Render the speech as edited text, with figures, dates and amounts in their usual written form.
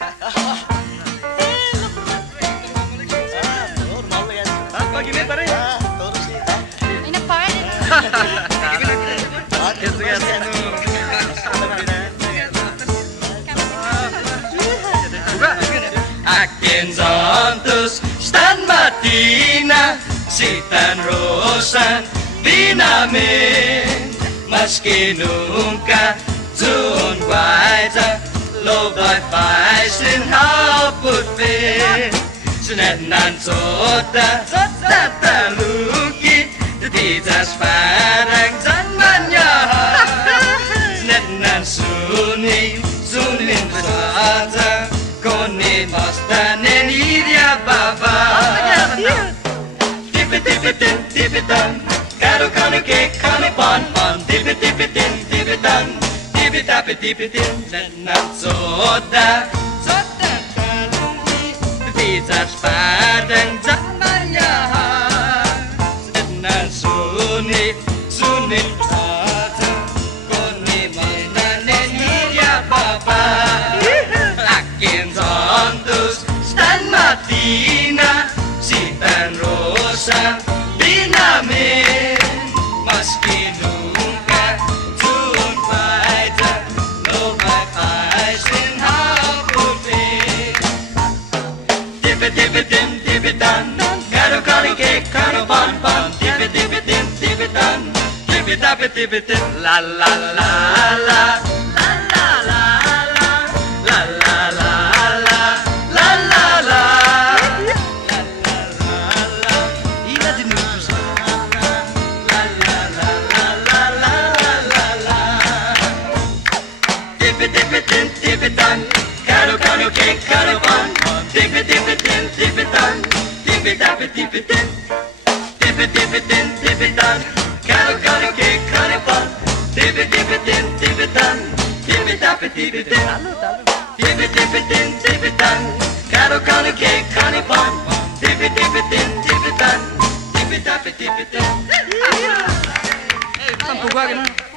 Gimana pare? Ini apaan? Akin zontus stan Madinah sitan rosan dinamin meski nunca zun guaita lo bai bai sin haput fin senenan soda taluki ditas parang zanmannya senenan sunin saja koni mastanen iria baba tipitan karo kanu ke kanu pon tipitin tipitin senenan soda taluki ditas parang zanmannya sunin saja koni mastanen iria baba akin zontus stan Madinah sitan rosa dinamin meski nunca zun baita lo bai sin haputin tipitan karo kari ke karo pon tipitin la la la la tipitan karo ke karo pon tipitin karo ke karo pon tipitin karo ke karo pon tipitin